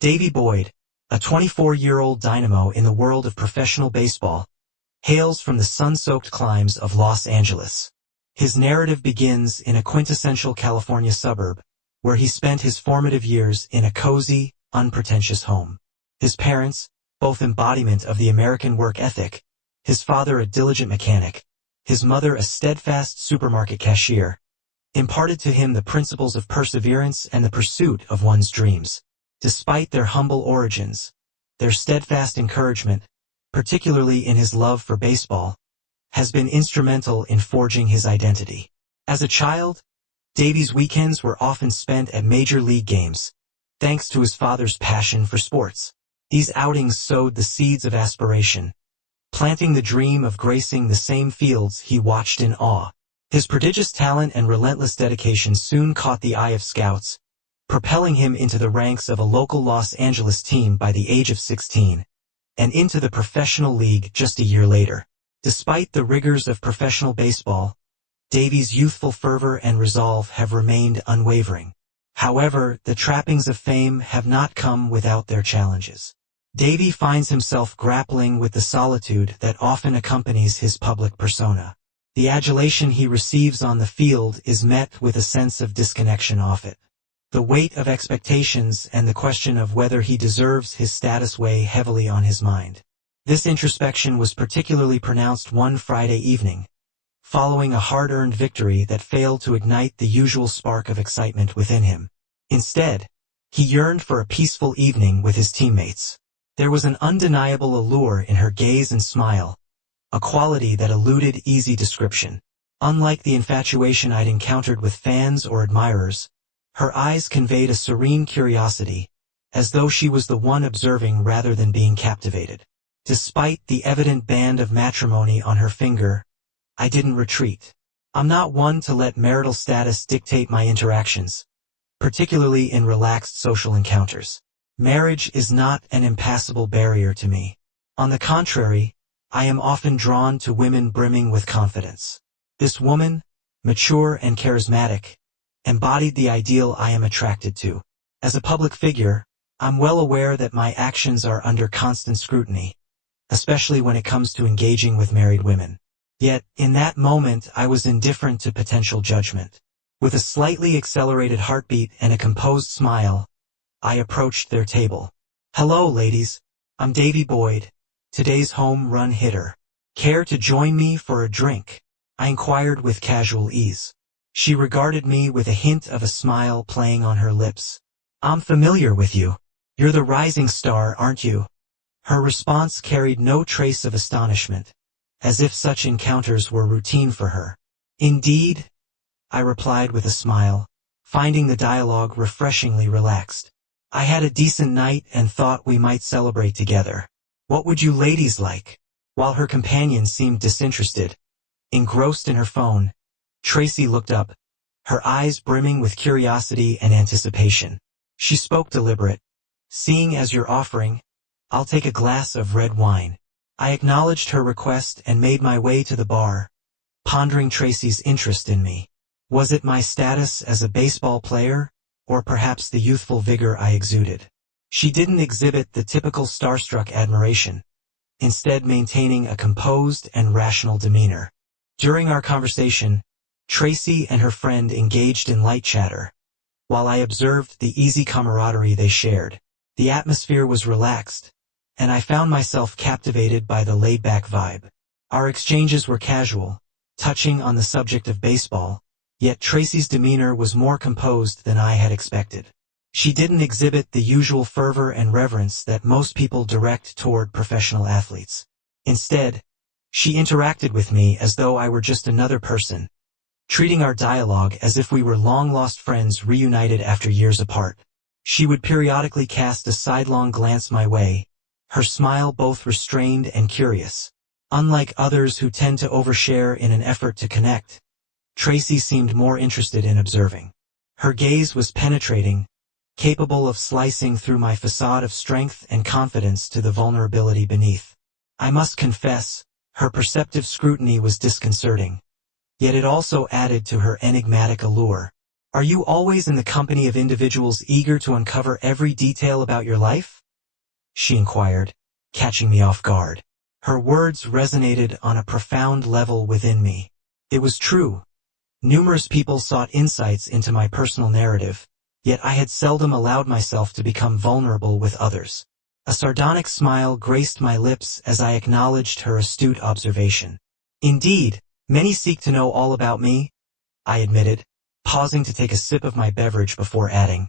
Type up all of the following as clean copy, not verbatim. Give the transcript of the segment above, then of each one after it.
Davey Boyd, a 24-year-old dynamo in the world of professional baseball, hails from the sun-soaked climes of Los Angeles. His narrative begins in a quintessential California suburb, where he spent his formative years in a cozy, unpretentious home. His parents, both embodiment of the American work ethic, his father a diligent mechanic, his mother a steadfast supermarket cashier, imparted to him the principles of perseverance and the pursuit of one's dreams. Despite their humble origins, their steadfast encouragement, particularly in his love for baseball, has been instrumental in forging his identity. As a child, Davey's weekends were often spent at major league games, thanks to his father's passion for sports. These outings sowed the seeds of aspiration, planting the dream of gracing the same fields he watched in awe. His prodigious talent and relentless dedication soon caught the eye of scouts, propelling him into the ranks of a local Los Angeles team by the age of 16, and into the professional league just a year later. Despite the rigors of professional baseball, Davey's youthful fervor and resolve have remained unwavering. However, the trappings of fame have not come without their challenges. Davey finds himself grappling with the solitude that often accompanies his public persona. The adulation he receives on the field is met with a sense of disconnection off it. The weight of expectations and the question of whether he deserves his status weigh heavily on his mind. This introspection was particularly pronounced one Friday evening, following a hard-earned victory that failed to ignite the usual spark of excitement within him. Instead, he yearned for a peaceful evening with his teammates. There was an undeniable allure in her gaze and smile, a quality that eluded easy description. Unlike the infatuation I'd encountered with fans or admirers, her eyes conveyed a serene curiosity, as though she was the one observing rather than being captivated. Despite the evident band of matrimony on her finger, I didn't retreat. I'm not one to let marital status dictate my interactions, particularly in relaxed social encounters. Marriage is not an impassable barrier to me. On the contrary, I am often drawn to women brimming with confidence. This woman, mature and charismatic, embodied the ideal I am attracted to. As a public figure, I'm well aware that my actions are under constant scrutiny, especially when it comes to engaging with married women. Yet, in that moment I was indifferent to potential judgment. With a slightly accelerated heartbeat and a composed smile, I approached their table. "Hello, ladies. I'm Davey Boyd, today's home run hitter. Care to join me for a drink?" I inquired with casual ease. She regarded me with a hint of a smile playing on her lips. "I'm familiar with you. You're the rising star, aren't you?" Her response carried no trace of astonishment, as if such encounters were routine for her. "Indeed," I replied with a smile, finding the dialogue refreshingly relaxed. "I had a decent night and thought we might celebrate together. What would you ladies like?" While her companion seemed disinterested, engrossed in her phone, Tracy looked up, her eyes brimming with curiosity and anticipation. She spoke deliberate. "Seeing as you're offering, I'll take a glass of red wine." I acknowledged her request and made my way to the bar, pondering Tracy's interest in me. Was it my status as a baseball player, or perhaps the youthful vigor I exuded? She didn't exhibit the typical starstruck admiration, instead maintaining a composed and rational demeanor. During our conversation, Tracy and her friend engaged in light chatter, while I observed the easy camaraderie they shared. The atmosphere was relaxed, and I found myself captivated by the laid-back vibe. Our exchanges were casual, touching on the subject of baseball, yet Tracy's demeanor was more composed than I had expected. She didn't exhibit the usual fervor and reverence that most people direct toward professional athletes. Instead, she interacted with me as though I were just another person, treating our dialogue as if we were long-lost friends reunited after years apart. She would periodically cast a sidelong glance my way, her smile both restrained and curious. Unlike others who tend to overshare in an effort to connect, Tracy seemed more interested in observing. Her gaze was penetrating, capable of slicing through my facade of strength and confidence to the vulnerability beneath. I must confess, her perceptive scrutiny was disconcerting, yet it also added to her enigmatic allure. Are you always in the company of individuals eager to uncover every detail about your life? She inquired, catching me off guard. Her words resonated on a profound level within me. It was true. Numerous people sought insights into my personal narrative, yet I had seldom allowed myself to become vulnerable with others. A sardonic smile graced my lips as I acknowledged her astute observation. Indeed, many seek to know all about me, I admitted, pausing to take a sip of my beverage before adding.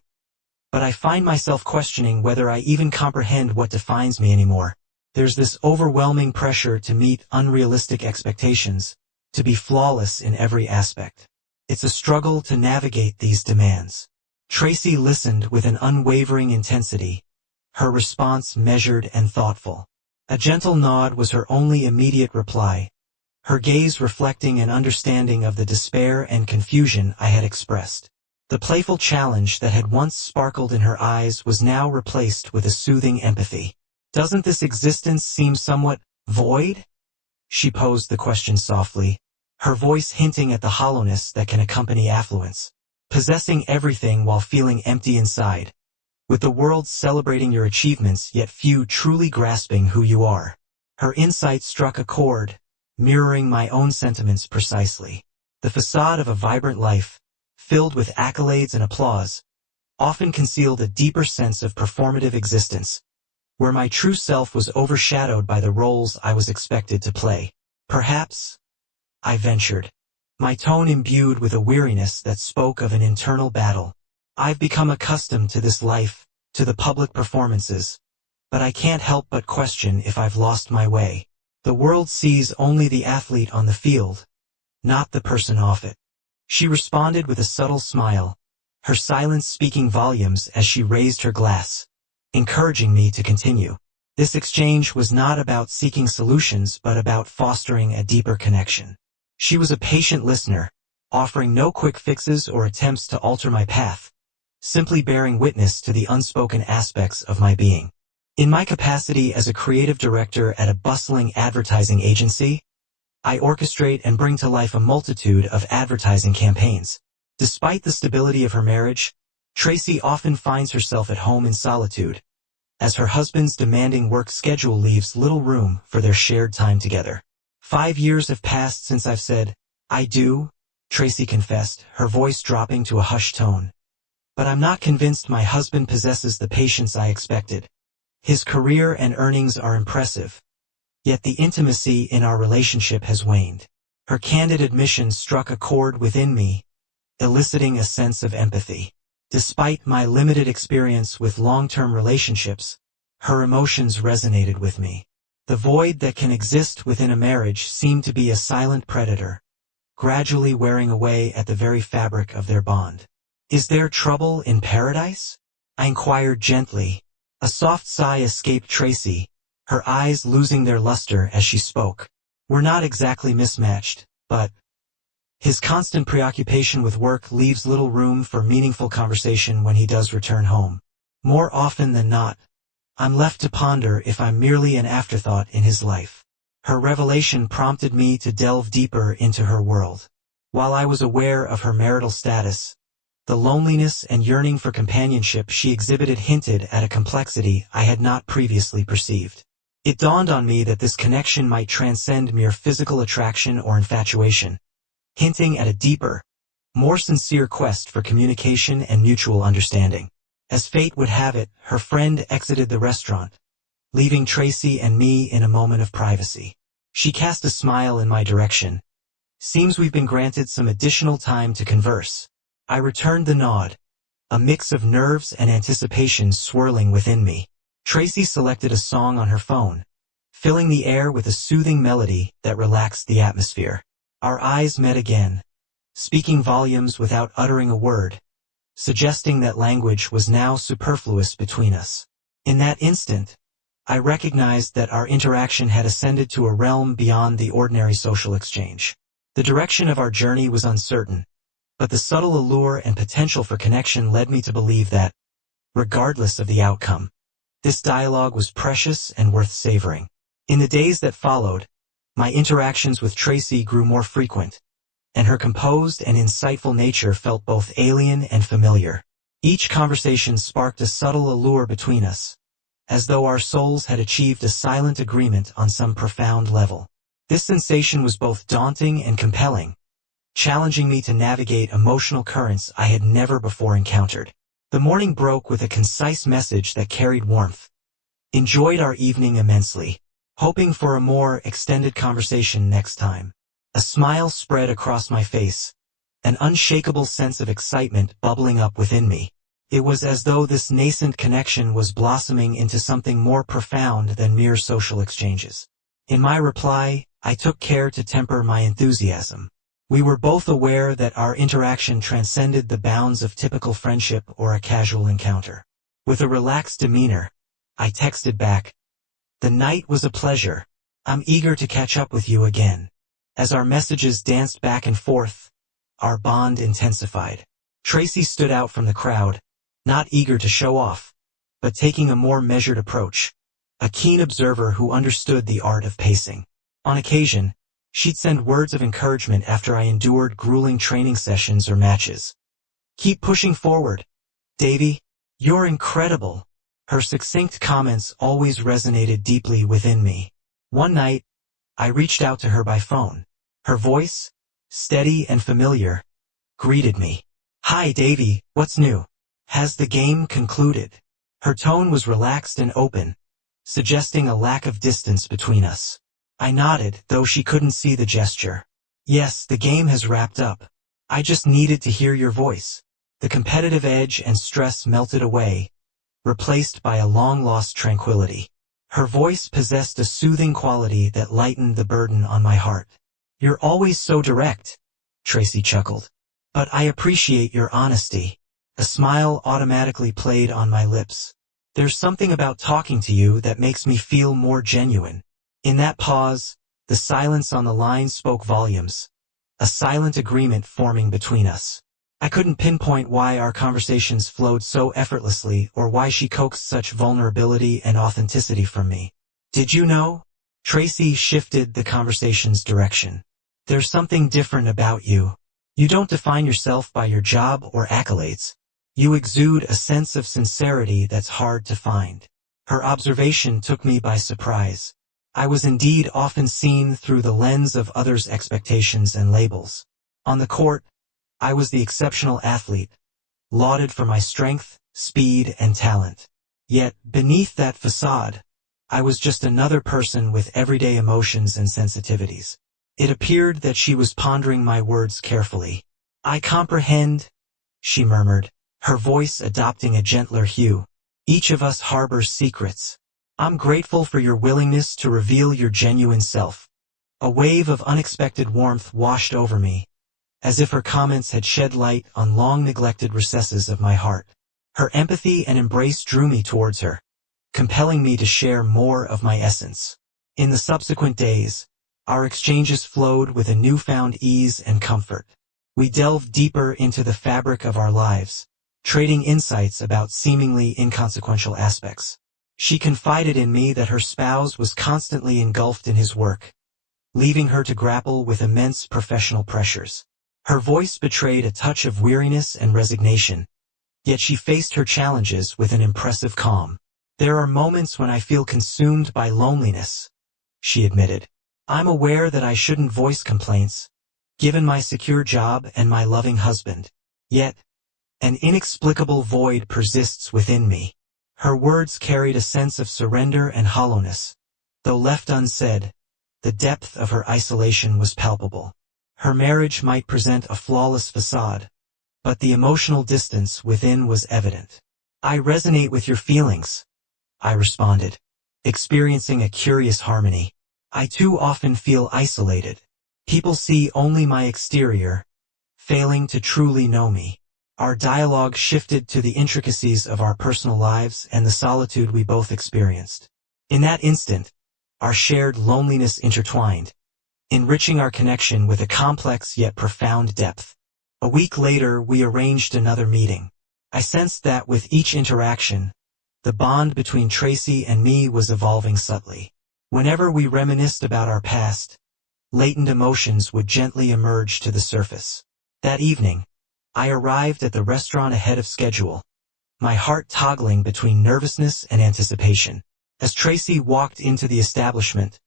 But I find myself questioning whether I even comprehend what defines me anymore. There's this overwhelming pressure to meet unrealistic expectations, to be flawless in every aspect. It's a struggle to navigate these demands. Tracy listened with an unwavering intensity, her response measured and thoughtful. A gentle nod was her only immediate reply, her gaze reflecting an understanding of the despair and confusion I had expressed. The playful challenge that had once sparkled in her eyes was now replaced with a soothing empathy. Doesn't this existence seem somewhat void? She posed the question softly, her voice hinting at the hollowness that can accompany affluence. Possessing everything while feeling empty inside. With the world celebrating your achievements yet few truly grasping who you are. Her insight struck a chord, mirroring my own sentiments precisely. The facade of a vibrant life, filled with accolades and applause, often concealed a deeper sense of performative existence, where my true self was overshadowed by the roles I was expected to play. Perhaps, I ventured, my tone imbued with a weariness that spoke of an internal battle. I've become accustomed to this life, to the public performances, but I can't help but question if I've lost my way. The world sees only the athlete on the field, not the person off it. She responded with a subtle smile, her silence speaking volumes as she raised her glass, encouraging me to continue. This exchange was not about seeking solutions but about fostering a deeper connection. She was a patient listener, offering no quick fixes or attempts to alter my path, simply bearing witness to the unspoken aspects of my being. In my capacity as a creative director at a bustling advertising agency, I orchestrate and bring to life a multitude of advertising campaigns. Despite the stability of her marriage, Tracy often finds herself at home in solitude, as her husband's demanding work schedule leaves little room for their shared time together. 5 years have passed since I've said, "I do," Tracy confessed, her voice dropping to a hushed tone. But I'm not convinced my husband possesses the patience I expected. His career and earnings are impressive, yet the intimacy in our relationship has waned. Her candid admission struck a chord within me, eliciting a sense of empathy. Despite my limited experience with long-term relationships, her emotions resonated with me. The void that can exist within a marriage seemed to be a silent predator, gradually wearing away at the very fabric of their bond. "Is there trouble in paradise?" I inquired gently. A soft sigh escaped Tracy, her eyes losing their luster as she spoke. "We're not exactly mismatched, but his constant preoccupation with work leaves little room for meaningful conversation when he does return home. More often than not, I'm left to ponder if I'm merely an afterthought in his life." Her revelation prompted me to delve deeper into her world. While I was aware of her marital status, the loneliness and yearning for companionship she exhibited hinted at a complexity I had not previously perceived. It dawned on me that this connection might transcend mere physical attraction or infatuation, hinting at a deeper, more sincere quest for communication and mutual understanding. As fate would have it, her friend exited the restaurant, leaving Tracy and me in a moment of privacy. She cast a smile in my direction. "Seems we've been granted some additional time to converse." I returned the nod, a mix of nerves and anticipation swirling within me. Tracy selected a song on her phone, filling the air with a soothing melody that relaxed the atmosphere. Our eyes met again, speaking volumes without uttering a word, suggesting that language was now superfluous between us. In that instant, I recognized that our interaction had ascended to a realm beyond the ordinary social exchange. The direction of our journey was uncertain, but the subtle allure and potential for connection led me to believe that, regardless of the outcome, this dialogue was precious and worth savoring. In the days that followed, my interactions with Tracy grew more frequent, and her composed and insightful nature felt both alien and familiar. Each conversation sparked a subtle allure between us, as though our souls had achieved a silent agreement on some profound level. This sensation was both daunting and compelling, challenging me to navigate emotional currents I had never before encountered. The morning broke with a concise message that carried warmth. Enjoyed our evening immensely. Hoping for a more extended conversation next time. A smile spread across my face, an unshakable sense of excitement bubbling up within me. It was as though this nascent connection was blossoming into something more profound than mere social exchanges. In my reply, I took care to temper my enthusiasm. We were both aware that our interaction transcended the bounds of typical friendship or a casual encounter. With a relaxed demeanor, I texted back, "The night was a pleasure. I'm eager to catch up with you again." As our messages danced back and forth, our bond intensified. Tracy stood out from the crowd, not eager to show off, but taking a more measured approach, a keen observer who understood the art of pacing. On occasion, she'd send words of encouragement after I endured grueling training sessions or matches. "Keep pushing forward, Davey. You're incredible." Her succinct comments always resonated deeply within me. One night, I reached out to her by phone. Her voice, steady and familiar, greeted me. "Hi Davey, what's new? Has the game concluded?" Her tone was relaxed and open, suggesting a lack of distance between us. I nodded, though she couldn't see the gesture. "Yes, the game has wrapped up. I just needed to hear your voice." The competitive edge and stress melted away, replaced by a long-lost tranquility. Her voice possessed a soothing quality that lightened the burden on my heart. "You're always so direct," Tracy chuckled. "But I appreciate your honesty." A smile automatically played on my lips. "There's something about talking to you that makes me feel more genuine." In that pause, the silence on the line spoke volumes, a silent agreement forming between us. I couldn't pinpoint why our conversations flowed so effortlessly or why she coaxed such vulnerability and authenticity from me. "Did you know?" Tracy shifted the conversation's direction. "There's something different about you. You don't define yourself by your job or accolades. You exude a sense of sincerity that's hard to find." Her observation took me by surprise. I was indeed often seen through the lens of others' expectations and labels. On the court, I was the exceptional athlete, lauded for my strength, speed, and talent. Yet, beneath that facade, I was just another person with everyday emotions and sensitivities. It appeared that she was pondering my words carefully. "I comprehend," she murmured, her voice adopting a gentler hue. "Each of us harbors secrets. I'm grateful for your willingness to reveal your genuine self." A wave of unexpected warmth washed over me, as if her comments had shed light on long-neglected recesses of my heart. Her empathy and embrace drew me towards her, compelling me to share more of my essence. In the subsequent days, our exchanges flowed with a newfound ease and comfort. We delved deeper into the fabric of our lives, trading insights about seemingly inconsequential aspects. She confided in me that her spouse was constantly engulfed in his work, leaving her to grapple with immense professional pressures. Her voice betrayed a touch of weariness and resignation, yet she faced her challenges with an impressive calm. "There are moments when I feel consumed by loneliness," she admitted. "I'm aware that I shouldn't voice complaints, given my secure job and my loving husband. Yet, an inexplicable void persists within me." Her words carried a sense of surrender and hollowness. Though left unsaid, the depth of her isolation was palpable. Her marriage might present a flawless facade, but the emotional distance within was evident. "I resonate with your feelings," I responded, experiencing a curious harmony. "I too often feel isolated. People see only my exterior, failing to truly know me." Our dialogue shifted to the intricacies of our personal lives and the solitude we both experienced. In that instant, our shared loneliness intertwined, enriching our connection with a complex yet profound depth. A week later, we arranged another meeting. I sensed that with each interaction, the bond between Tracy and me was evolving subtly. Whenever we reminisced about our past, latent emotions would gently emerge to the surface. That evening, I arrived at the restaurant ahead of schedule, my heart toggling between nervousness and anticipation. As Tracy walked into the establishment,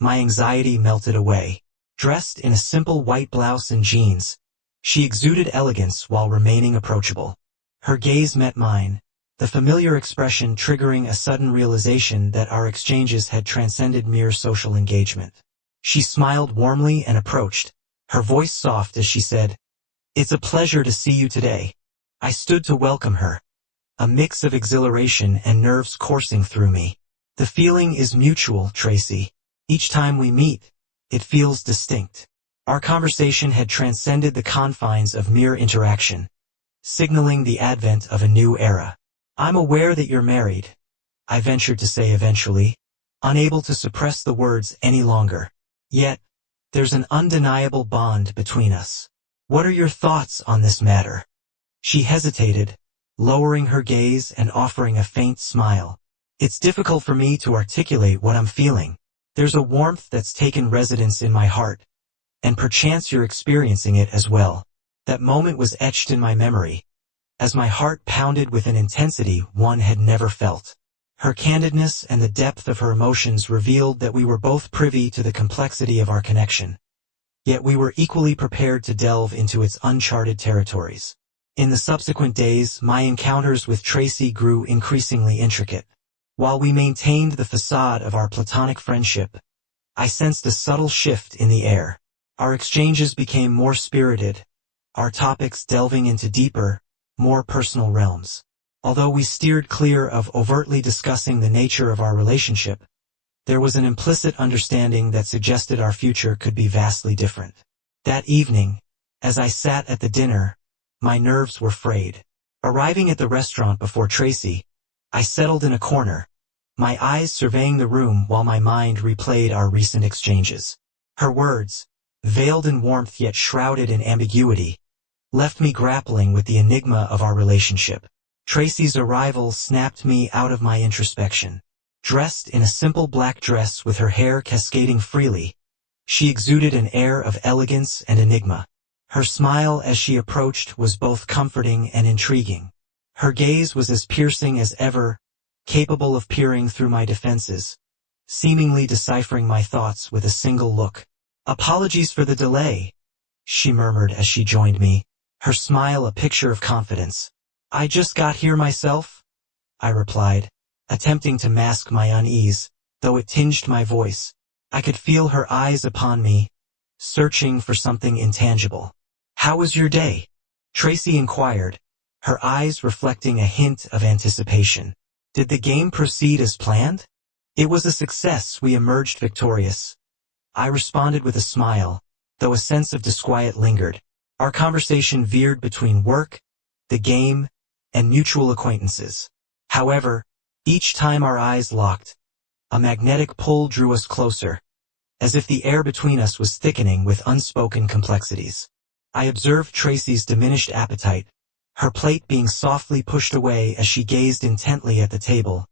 my anxiety melted away. Dressed in a simple white blouse and jeans, she exuded elegance while remaining approachable. Her gaze met mine, the familiar expression triggering a sudden realization that our exchanges had transcended mere social engagement. She smiled warmly and approached, her voice soft as she said, "It's a pleasure to see you today." I stood to welcome her, a mix of exhilaration and nerves coursing through me. "The feeling is mutual, Tracy. Each time we meet, it feels distinct." Our conversation had transcended the confines of mere interaction, signaling the advent of a new era. "I'm aware that you're married," I ventured to say eventually, unable to suppress the words any longer. "Yet, there's an undeniable bond between us. What are your thoughts on this matter?" She hesitated, lowering her gaze and offering a faint smile. "It's difficult for me to articulate what I'm feeling. There's a warmth that's taken residence in my heart, and perchance you're experiencing it as well." That moment was etched in my memory, as my heart pounded with an intensity one had never felt. Her candidness and the depth of her emotions revealed that we were both privy to the complexity of our connection. Yet we were equally prepared to delve into its uncharted territories. In the subsequent days, my encounters with Tracy grew increasingly intricate. While we maintained the facade of our platonic friendship, I sensed a subtle shift in the air. Our exchanges became more spirited, our topics delving into deeper, more personal realms. Although we steered clear of overtly discussing the nature of our relationship, there was an implicit understanding that suggested our future could be vastly different. That evening, as I sat at the dinner, my nerves were frayed. Arriving at the restaurant before Tracy, I settled in a corner, my eyes surveying the room while my mind replayed our recent exchanges. Her words, veiled in warmth yet shrouded in ambiguity, left me grappling with the enigma of our relationship. Tracy's arrival snapped me out of my introspection. Dressed in a simple black dress with her hair cascading freely, she exuded an air of elegance and enigma. Her smile as she approached was both comforting and intriguing. Her gaze was as piercing as ever, capable of peering through my defenses, seemingly deciphering my thoughts with a single look. "Apologies for the delay," she murmured as she joined me, her smile a picture of confidence. "I just got here myself," I replied, attempting to mask my unease, though it tinged my voice. I could feel her eyes upon me, searching for something intangible. "How was your day?" Tracy inquired, her eyes reflecting a hint of anticipation. "Did the game proceed as planned?" "It was a success. We emerged victorious," I responded with a smile, though a sense of disquiet lingered. Our conversation veered between work, the game, and mutual acquaintances. However, each time our eyes locked, a magnetic pull drew us closer, as if the air between us was thickening with unspoken complexities. I observed Tracy's diminished appetite, her plate being softly pushed away as she gazed intently at the table,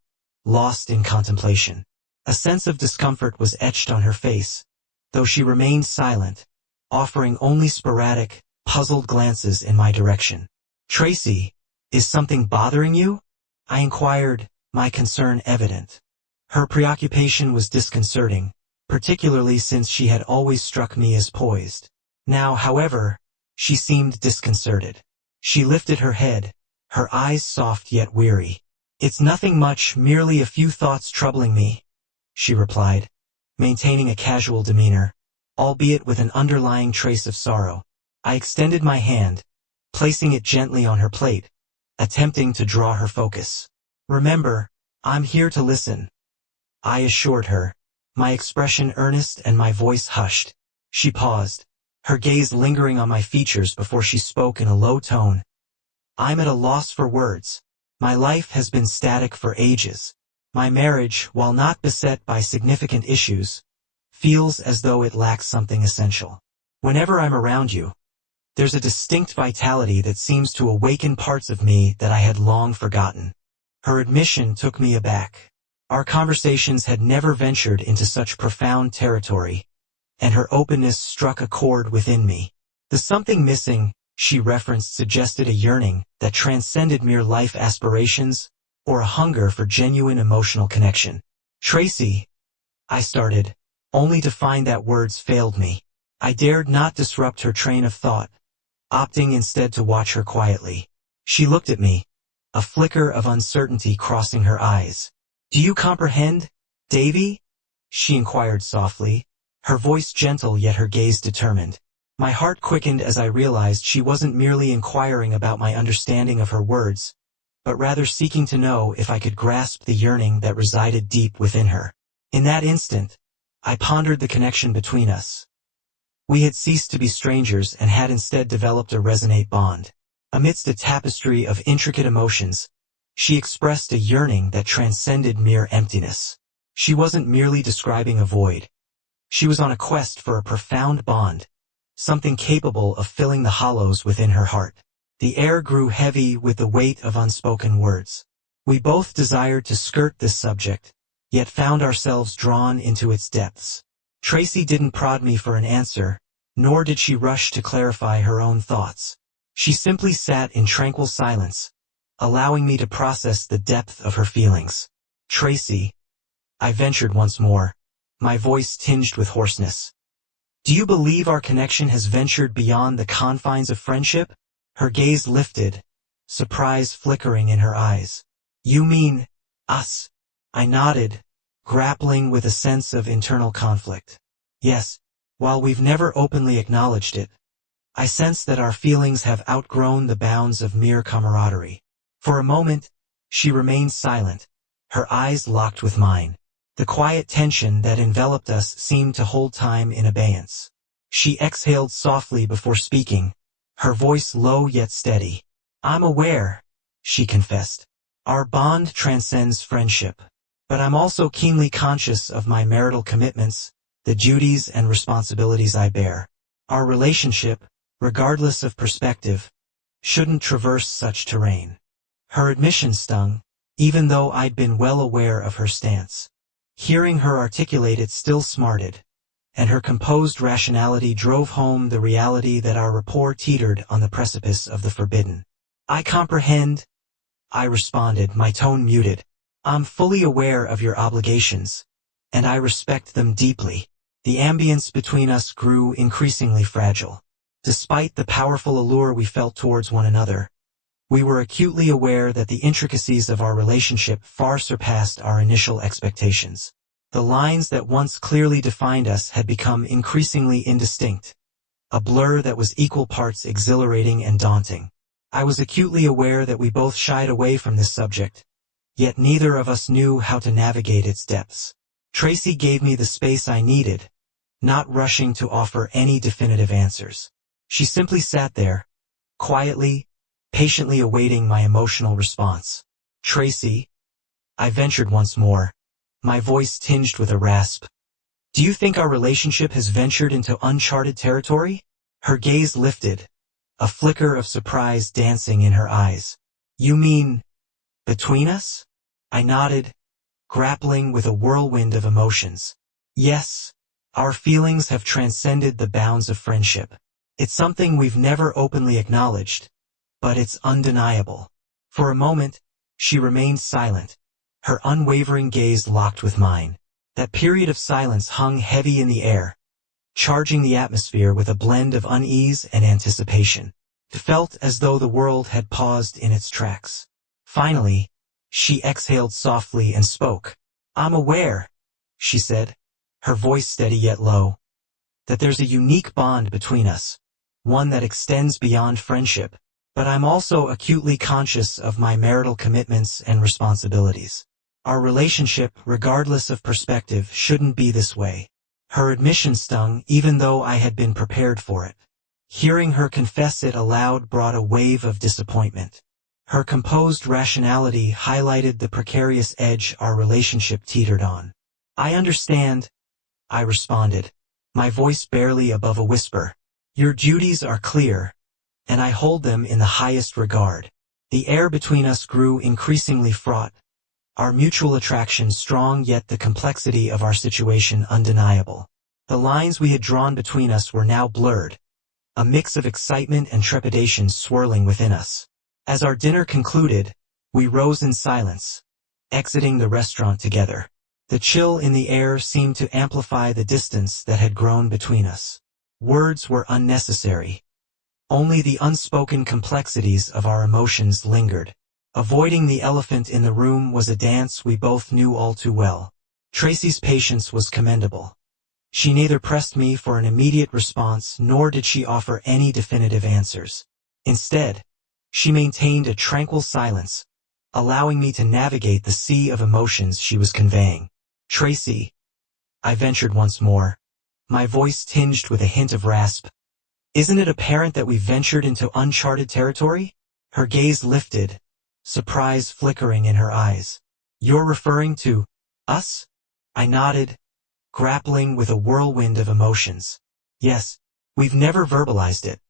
lost in contemplation. A sense of discomfort was etched on her face, though she remained silent, offering only sporadic, puzzled glances in my direction. "Tracy, is something bothering you?" I inquired, my concern evident. Her preoccupation was disconcerting, particularly since she had always struck me as poised. Now, however, she seemed disconcerted. She lifted her head, her eyes soft yet weary. "It's nothing much, merely a few thoughts troubling me," she replied, maintaining a casual demeanor, albeit with an underlying trace of sorrow. I extended my hand, placing it gently on her plate, attempting to draw her focus. "Remember, I'm here to listen," I assured her, my expression earnest and my voice hushed. She paused, her gaze lingering on my features before she spoke in a low tone. "I'm at a loss for words. My life has been static for ages. My marriage, while not beset by significant issues, feels as though it lacks something essential. Whenever I'm around you, there's a distinct vitality that seems to awaken parts of me that I had long forgotten." Her admission took me aback. Our conversations had never ventured into such profound territory, and her openness struck a chord within me. The something missing she referenced suggested a yearning that transcended mere life aspirations or a hunger for genuine emotional connection. "Tracy," I started, only to find that words failed me. I dared not disrupt her train of thought, opting instead to watch her quietly. She looked at me, a flicker of uncertainty crossing her eyes. "Do you comprehend, Davy?" she inquired softly, her voice gentle yet her gaze determined. My heart quickened as I realized she wasn't merely inquiring about my understanding of her words, but rather seeking to know if I could grasp the yearning that resided deep within her. In that instant, I pondered the connection between us. We had ceased to be strangers and had instead developed a resonant bond. Amidst a tapestry of intricate emotions, she expressed a yearning that transcended mere emptiness. She wasn't merely describing a void. She was on a quest for a profound bond, something capable of filling the hollows within her heart. The air grew heavy with the weight of unspoken words. We both desired to skirt this subject, yet found ourselves drawn into its depths. Tracy didn't prod me for an answer, nor did she rush to clarify her own thoughts. She simply sat in tranquil silence, allowing me to process the depth of her feelings. "Tracy," I ventured once more, my voice tinged with hoarseness. "Do you believe our connection has ventured beyond the confines of friendship?" Her gaze lifted, surprise flickering in her eyes. "You mean, us?" I nodded, grappling with a sense of internal conflict. "Yes, while we've never openly acknowledged it, I sense that our feelings have outgrown the bounds of mere camaraderie." For a moment, she remained silent, her eyes locked with mine. The quiet tension that enveloped us seemed to hold time in abeyance. She exhaled softly before speaking, her voice low yet steady. "I'm aware," she confessed. "Our bond transcends friendship. But I'm also keenly conscious of my marital commitments, the duties and responsibilities I bear. Our relationship, regardless of perspective, shouldn't traverse such terrain." Her admission stung, even though I'd been well aware of her stance. Hearing her articulate it still smarted, and her composed rationality drove home the reality that our rapport teetered on the precipice of the forbidden. "I comprehend," I responded, my tone muted. "I'm fully aware of your obligations, and I respect them deeply." The ambience between us grew increasingly fragile. Despite the powerful allure we felt towards one another, we were acutely aware that the intricacies of our relationship far surpassed our initial expectations. The lines that once clearly defined us had become increasingly indistinct, a blur that was equal parts exhilarating and daunting. I was acutely aware that we both shied away from this subject, yet neither of us knew how to navigate its depths. Tracy gave me the space I needed, not rushing to offer any definitive answers. She simply sat there, quietly, patiently awaiting my emotional response. "Tracy," I ventured once more, my voice tinged with a rasp. "Do you think our relationship has ventured into uncharted territory?" Her gaze lifted, a flicker of surprise dancing in her eyes. "You mean, between us?" I nodded, grappling with a whirlwind of emotions. "Yes, our feelings have transcended the bounds of friendship. It's something we've never openly acknowledged, but it's undeniable." For a moment, she remained silent, her unwavering gaze locked with mine. That period of silence hung heavy in the air, charging the atmosphere with a blend of unease and anticipation. It felt as though the world had paused in its tracks. Finally, she exhaled softly and spoke. "I'm aware," she said, her voice steady yet low, "that there's a unique bond between us, one that extends beyond friendship. But I'm also acutely conscious of my marital commitments and responsibilities. Our relationship, regardless of perspective, shouldn't be this way." Her admission stung, even though I had been prepared for it. Hearing her confess it aloud brought a wave of disappointment. Her composed rationality highlighted the precarious edge our relationship teetered on. "I understand," I responded, my voice barely above a whisper. "Your duties are clear, and I hold them in the highest regard." The air between us grew increasingly fraught, our mutual attraction strong yet the complexity of our situation undeniable. The lines we had drawn between us were now blurred, a mix of excitement and trepidation swirling within us. As our dinner concluded, we rose in silence, exiting the restaurant together. The chill in the air seemed to amplify the distance that had grown between us. Words were unnecessary. Only the unspoken complexities of our emotions lingered. Avoiding the elephant in the room was a dance we both knew all too well. Tracy's patience was commendable. She neither pressed me for an immediate response nor did she offer any definitive answers. Instead, she maintained a tranquil silence, allowing me to navigate the sea of emotions she was conveying. "Tracy," I ventured once more, my voice tinged with a hint of rasp. "Isn't it apparent that we've ventured into uncharted territory?" Her gaze lifted, surprise flickering in her eyes. "You're referring to us?" I nodded, grappling with a whirlwind of emotions. "Yes, we've never verbalized it,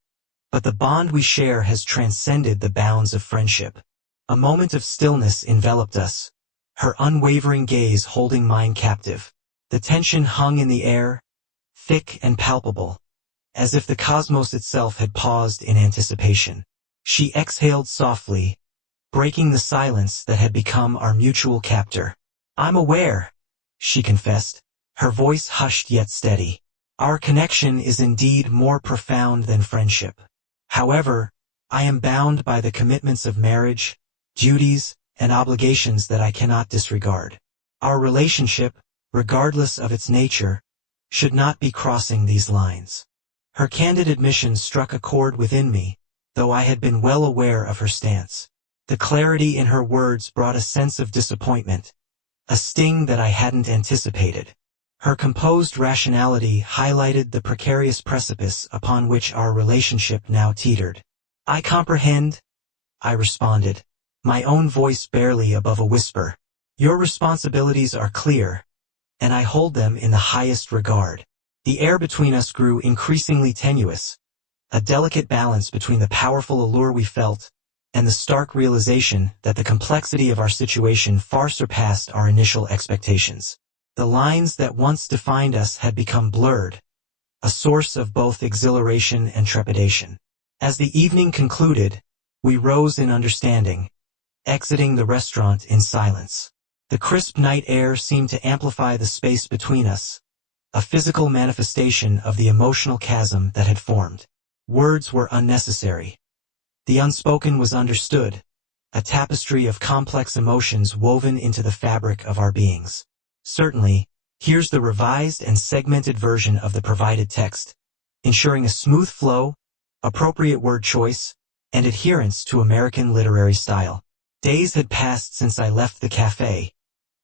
but the bond we share has transcended the bounds of friendship." A moment of stillness enveloped us, her unwavering gaze holding mine captive. The tension hung in the air, thick and palpable, as if the cosmos itself had paused in anticipation. She exhaled softly, breaking the silence that had become our mutual captor. "I'm aware," she confessed, her voice hushed yet steady. "Our connection is indeed more profound than friendship. However, I am bound by the commitments of marriage, duties, and obligations that I cannot disregard. Our relationship, regardless of its nature, should not be crossing these lines." Her candid admission struck a chord within me, though I had been well aware of her stance. The clarity in her words brought a sense of disappointment, a sting that I hadn't anticipated. Her composed rationality highlighted the precarious precipice upon which our relationship now teetered. "I comprehend," I responded, my own voice barely above a whisper. "Your responsibilities are clear, and I hold them in the highest regard." The air between us grew increasingly tenuous, a delicate balance between the powerful allure we felt and the stark realization that the complexity of our situation far surpassed our initial expectations. The lines that once defined us had become blurred, a source of both exhilaration and trepidation. As the evening concluded, we rose in understanding, exiting the restaurant in silence. The crisp night air seemed to amplify the space between us, a physical manifestation of the emotional chasm that had formed. Words were unnecessary. The unspoken was understood, a tapestry of complex emotions woven into the fabric of our beings. Certainly, here's the revised and segmented version of the provided text, ensuring a smooth flow, appropriate word choice, and adherence to American literary style. Days had passed since I left the cafe,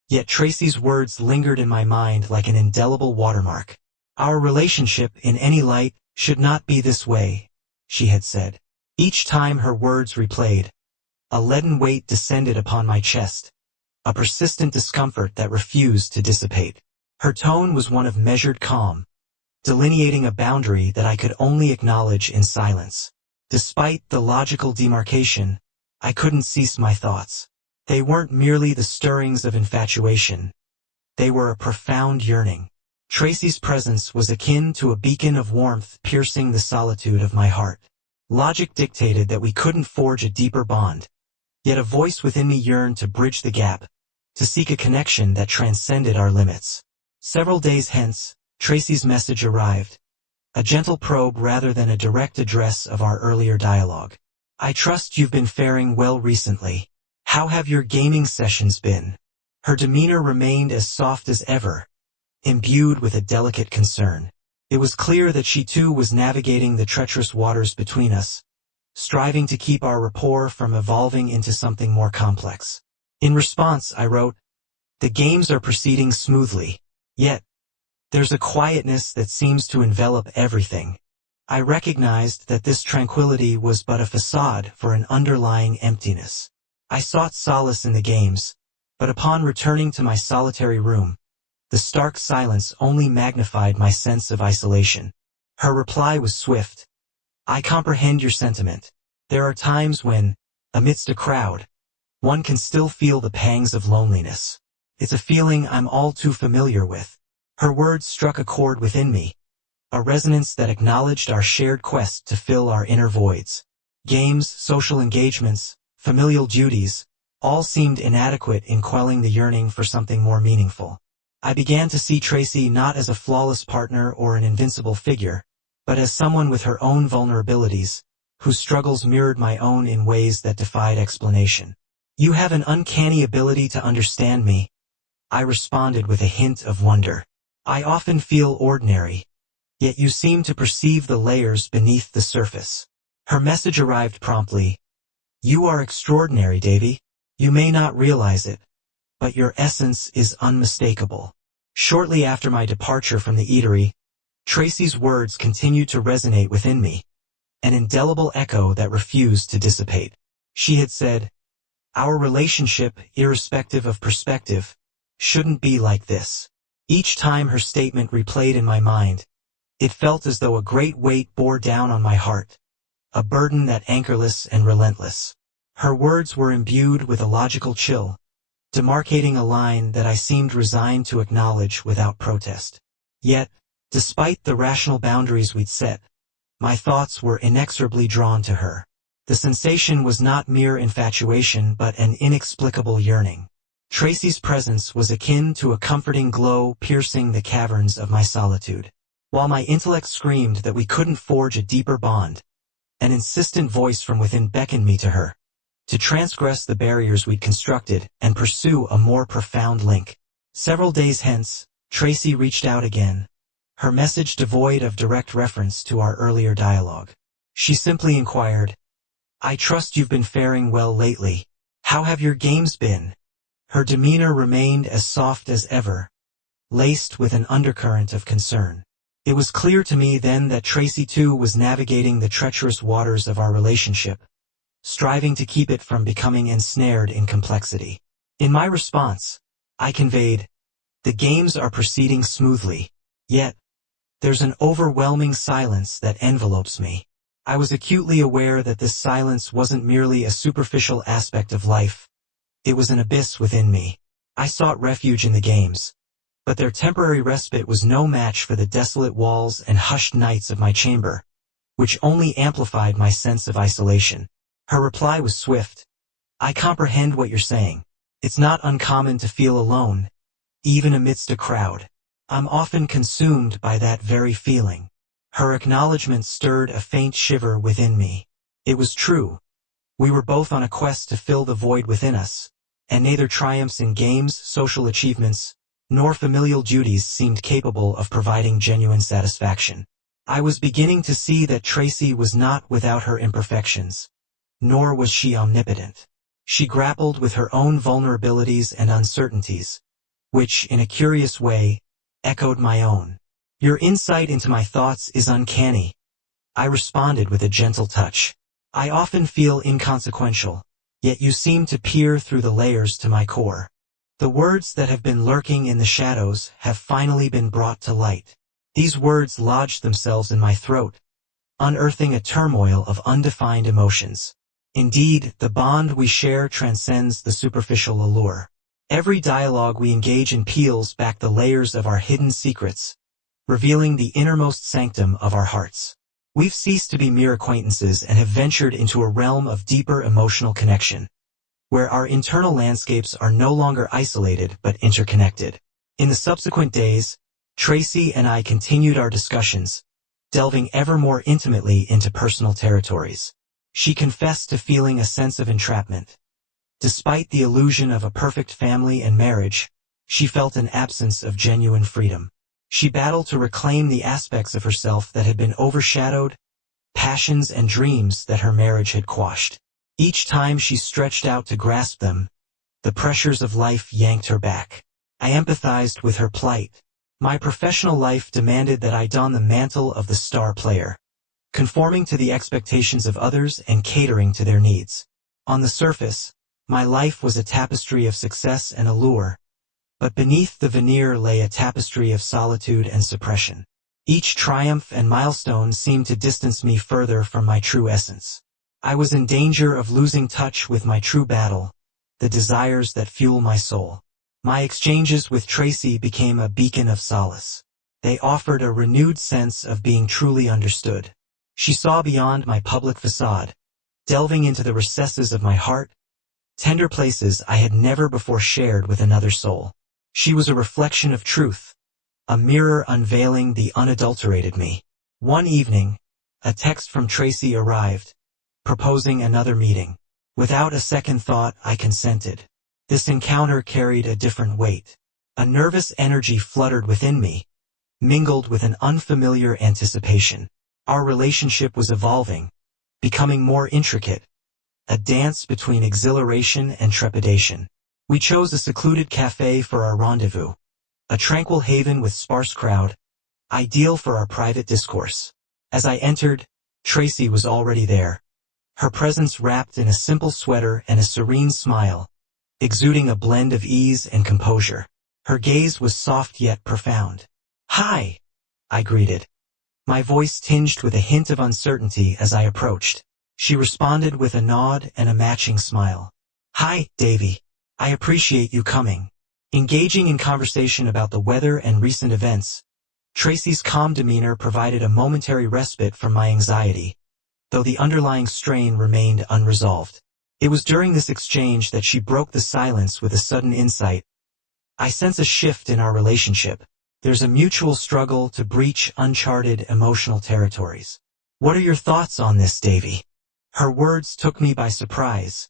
yet Tracy's words lingered in my mind like an indelible watermark. "Our relationship in any light should not be this way," she had said. Each time her words replayed, a leaden weight descended upon my chest, a persistent discomfort that refused to dissipate. Her tone was one of measured calm, delineating a boundary that I could only acknowledge in silence. Despite the logical demarcation, I couldn't cease my thoughts. They weren't merely the stirrings of infatuation. They were a profound yearning. Tracy's presence was akin to a beacon of warmth piercing the solitude of my heart. Logic dictated that we couldn't forge a deeper bond, yet a voice within me yearned to bridge the gap, to seek a connection that transcended our limits. Several days hence, Tracy's message arrived, a gentle probe rather than a direct address of our earlier dialogue. "I trust you've been faring well recently. How have your gaming sessions been?" Her demeanor remained as soft as ever, imbued with a delicate concern. It was clear that she too was navigating the treacherous waters between us, striving to keep our rapport from evolving into something more complex. In response, I wrote, "The games are proceeding smoothly, yet there's a quietness that seems to envelop everything." I recognized that this tranquility was but a facade for an underlying emptiness. I sought solace in the games, but upon returning to my solitary room, the stark silence only magnified my sense of isolation. Her reply was swift. "I comprehend your sentiment. There are times when, amidst a crowd, one can still feel the pangs of loneliness. It's a feeling I'm all too familiar with." Her words struck a chord within me, a resonance that acknowledged our shared quest to fill our inner voids. Games, social engagements, familial duties, all seemed inadequate in quelling the yearning for something more meaningful. I began to see Tracy not as a flawless partner or an invincible figure, but as someone with her own vulnerabilities, whose struggles mirrored my own in ways that defied explanation. "You have an uncanny ability to understand me," I responded with a hint of wonder. "I often feel ordinary, yet you seem to perceive the layers beneath the surface." Her message arrived promptly. "You are extraordinary, Davy. You may not realize it, but your essence is unmistakable." Shortly after my departure from the eatery, Tracy's words continued to resonate within me, an indelible echo that refused to dissipate. She had said, "Our relationship, irrespective of perspective, shouldn't be like this." Each time her statement replayed in my mind, it felt as though a great weight bore down on my heart, a burden that anchorless and relentless. Her words were imbued with a logical chill, demarcating a line that I seemed resigned to acknowledge without protest. Yet, despite the rational boundaries we'd set, my thoughts were inexorably drawn to her. The sensation was not mere infatuation but an inexplicable yearning. Tracy's presence was akin to a comforting glow piercing the caverns of my solitude. While my intellect screamed that we couldn't forge a deeper bond, an insistent voice from within beckoned me to her, to transgress the barriers we'd constructed and pursue a more profound link. Several days hence, Tracy reached out again, her message devoid of direct reference to our earlier dialogue. She simply inquired, "I trust you've been faring well lately. How have your games been?" Her demeanor remained as soft as ever, laced with an undercurrent of concern. It was clear to me then that Tracy too was navigating the treacherous waters of our relationship, striving to keep it from becoming ensnared in complexity. In my response, I conveyed, "The games are proceeding smoothly, yet there's an overwhelming silence that envelopes me." I was acutely aware that this silence wasn't merely a superficial aspect of life. It was an abyss within me. I sought refuge in the games, but their temporary respite was no match for the desolate walls and hushed nights of my chamber, which only amplified my sense of isolation. Her reply was swift. "I comprehend what you're saying. It's not uncommon to feel alone, even amidst a crowd. I'm often consumed by that very feeling." Her acknowledgement stirred a faint shiver within me. It was true. We were both on a quest to fill the void within us, and neither triumphs in games, social achievements, nor familial duties seemed capable of providing genuine satisfaction. I was beginning to see that Tracy was not without her imperfections, nor was she omnipotent. She grappled with her own vulnerabilities and uncertainties, which, in a curious way, echoed my own. "Your insight into my thoughts is uncanny," I responded with a gentle touch. "I often feel inconsequential, yet you seem to peer through the layers to my core. The words that have been lurking in the shadows have finally been brought to light." These words lodged themselves in my throat, unearthing a turmoil of undefined emotions. Indeed, the bond we share transcends the superficial allure. Every dialogue we engage in peels back the layers of our hidden secrets, revealing the innermost sanctum of our hearts. We've ceased to be mere acquaintances and have ventured into a realm of deeper emotional connection, where our internal landscapes are no longer isolated but interconnected. In the subsequent days, Tracy and I continued our discussions, delving ever more intimately into personal territories. She confessed to feeling a sense of entrapment. Despite the illusion of a perfect family and marriage, she felt an absence of genuine freedom. She battled to reclaim the aspects of herself that had been overshadowed, passions and dreams that her marriage had quashed. Each time she stretched out to grasp them, the pressures of life yanked her back. I empathized with her plight. My professional life demanded that I don the mantle of the star player, conforming to the expectations of others and catering to their needs. On the surface, my life was a tapestry of success and allure, but beneath the veneer lay a tapestry of solitude and suppression. Each triumph and milestone seemed to distance me further from my true essence. I was in danger of losing touch with my true battle, the desires that fuel my soul. My exchanges with Tracy became a beacon of solace. They offered a renewed sense of being truly understood. She saw beyond my public facade, delving into the recesses of my heart, tender places I had never before shared with another soul. She was a reflection of truth, a mirror unveiling the unadulterated me. One evening, a text from Tracy arrived, proposing another meeting. Without a second thought, I consented. This encounter carried a different weight. A nervous energy fluttered within me, mingled with an unfamiliar anticipation. Our relationship was evolving, becoming more intricate, a dance between exhilaration and trepidation. We chose a secluded cafe for our rendezvous, a tranquil haven with sparse crowd, ideal for our private discourse. As I entered, Tracy was already there, her presence wrapped in a simple sweater and a serene smile, exuding a blend of ease and composure. Her gaze was soft yet profound. "Hi," I greeted, my voice tinged with a hint of uncertainty as I approached. She responded with a nod and a matching smile. "Hi, Davy. I appreciate you coming." Engaging in conversation about the weather and recent events, Tracy's calm demeanor provided a momentary respite from my anxiety, though the underlying strain remained unresolved. It was during this exchange that she broke the silence with a sudden insight. "I sense a shift in our relationship. There's a mutual struggle to breach uncharted emotional territories. What are your thoughts on this, Davy?" Her words took me by surprise,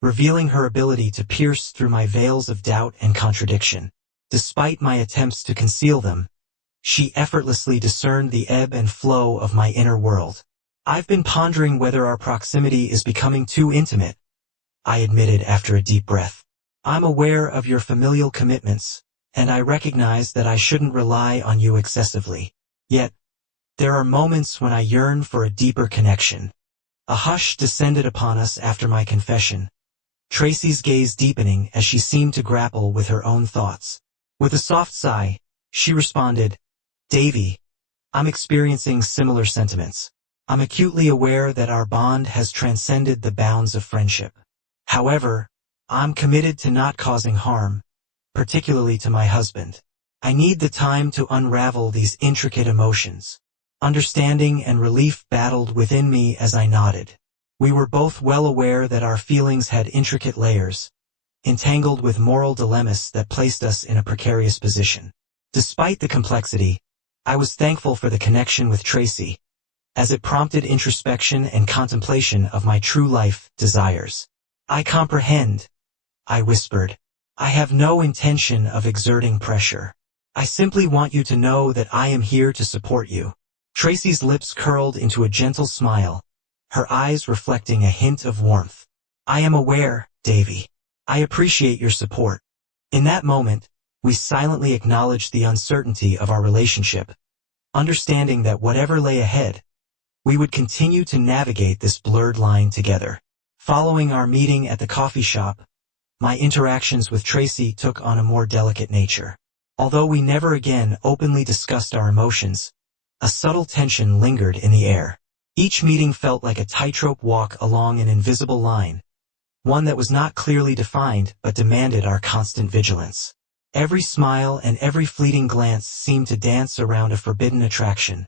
revealing her ability to pierce through my veils of doubt and contradiction. Despite my attempts to conceal them, she effortlessly discerned the ebb and flow of my inner world. "I've been pondering whether our proximity is becoming too intimate," I admitted after a deep breath. "I'm aware of your familial commitments, and I recognize that I shouldn't rely on you excessively. Yet, there are moments when I yearn for a deeper connection." A hush descended upon us after my confession, Tracy's gaze deepening as she seemed to grapple with her own thoughts. With a soft sigh, she responded, "Davy, I'm experiencing similar sentiments. I'm acutely aware that our bond has transcended the bounds of friendship. However, I'm committed to not causing harm, particularly to my husband. I need the time to unravel these intricate emotions." Understanding and relief battled within me as I nodded. We were both well aware that our feelings had intricate layers, entangled with moral dilemmas that placed us in a precarious position. Despite the complexity, I was thankful for the connection with Tracy, as it prompted introspection and contemplation of my true life desires. "I comprehend," I whispered. "I have no intention of exerting pressure. I simply want you to know that I am here to support you." Tracy's lips curled into a gentle smile, her eyes reflecting a hint of warmth. "I am aware, Davy. I appreciate your support." In that moment, we silently acknowledged the uncertainty of our relationship, understanding that whatever lay ahead, we would continue to navigate this blurred line together. Following our meeting at the coffee shop, my interactions with Tracy took on a more delicate nature. Although we never again openly discussed our emotions, a subtle tension lingered in the air. Each meeting felt like a tightrope walk along an invisible line, one that was not clearly defined but demanded our constant vigilance. Every smile and every fleeting glance seemed to dance around a forbidden attraction,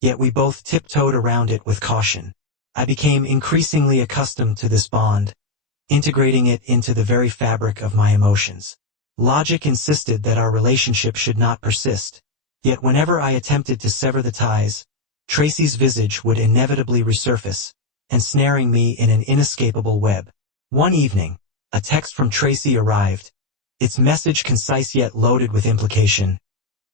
yet we both tiptoed around it with caution. I became increasingly accustomed to this bond, integrating it into the very fabric of my emotions. Logic insisted that our relationship should not persist, yet whenever I attempted to sever the ties, Tracy's visage would inevitably resurface, ensnaring me in an inescapable web. One evening, a text from Tracy arrived, its message concise yet loaded with implication.